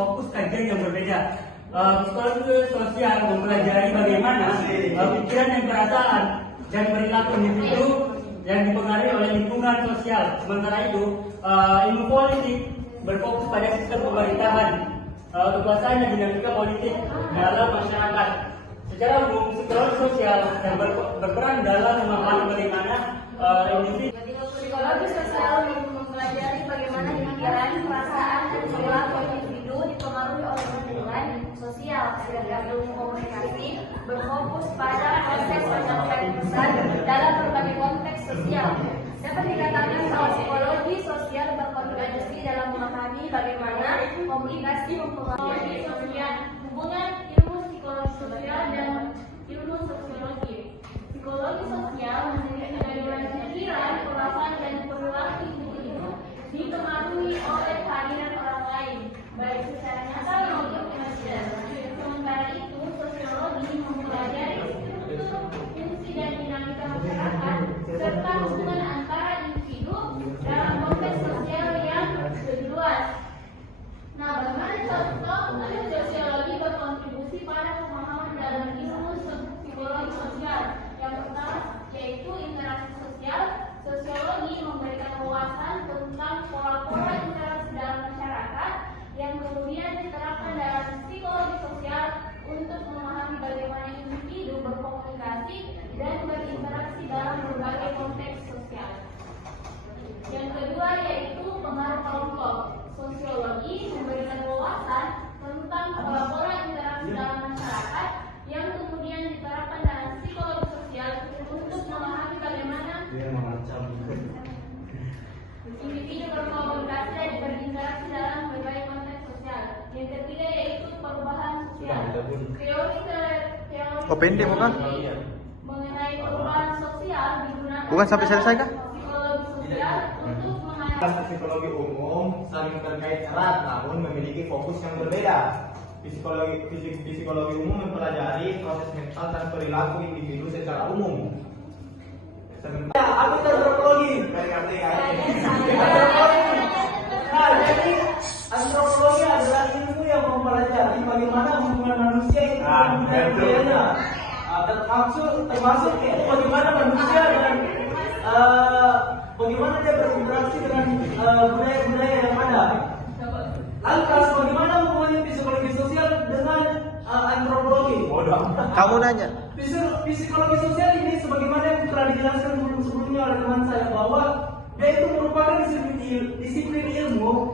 Fokus kajian yang berbeda. Psikologi sosial mempelajari bagaimana pikiran dan perasaan dan perilaku individu yang dipengaruhi oleh lingkungan sosial. Sementara itu, ilmu politik berfokus pada sistem pemerintahan, kekuasaan dan dinamika politik dalam masyarakat. Secara umum, psikologi sosial yang berperan dalam memahami bagaimana individu. Psikologi sosial mempelajari bagaimana pikiran, perasaan, dan perilaku individu dipengaruhi oleh lingkungan sosial. Sedangkan ilmu komunikasi berfokus pada proses penyampaian pesan dalam berbagai konteks sosial. Dapat dikatakan bahwa psikologi sosial berkontribusi dalam memahami bagaimana komunikasi mempengaruhi sosial. Hubungan ilmu psikologi sosial dan ilmu sosiologi. Psikologi sosial menjadi bagaimana pikiran, perasaan, dan perilaku individu dipengaruhi oleh kehadiran orang lain, baik secara nyata maupun imajinasi. Sementara itu, sosiologi mempelajari struktur, fungsi, dan dinamika masyarakat serta hubungan antara individu dalam konteks sosial yang lebih luas. Nah, bagaimana contoh sosiologi berkontribusi pada pemahaman dalam ilmu psikologi sosial? Yang pertama yaitu interaksi sosial. Sosiologi memberikan wawasan tentang pola-pola interaksi dalam masyarakat yang kemudian diterapkan dalam psikologi sosial untuk memahami bagaimana individu berkomunikasi dan berinteraksi dalam berbagai konteks sosial. Yang kedua yaitu pengaruh kelompok. Sosiologi memberikan wawasan tentang pola-pola interaksi dalam masyarakat yang kemudian diterapkan dalam psikologi sosial untuk memahami bagaimana individu berkomunikasi dan berinteraksi dalam berbagai konteks sosial. Yang ketiga yaitu perubahan sosial. Teori pendek bukan? mengenai perubahan sosial digunakan Bukan sampai selesai kah? psikologi sosial untuk menganalisis. Psikologi umum saling terkait erat namun memiliki fokus yang berbeda. Psikologi umum mempelajari proses mental dan perilaku individu secara umum. Aku antropologi. Nah, jadi antropologi adalah ilmu yang mempelajari bagaimana hubungan manusia itu dengan budayanya. Termasuk itu bagaimana manusia dan bagaimana dia berinteraksi dengan budaya-budaya yang ada. Lantas bagaimana hubungannya psikologi sosial dengan antropologi? Kamu nanya. Psikologi sosial ini sebagaimana yang telah dijelaskan sebelumnya oleh teman saya bahwa dia itu merupakan disiplin ilmu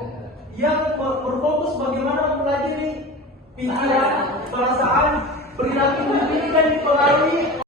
yang berfokus bagaimana mempelajari pikiran, perasaan, perilaku individu dan dipengaruhi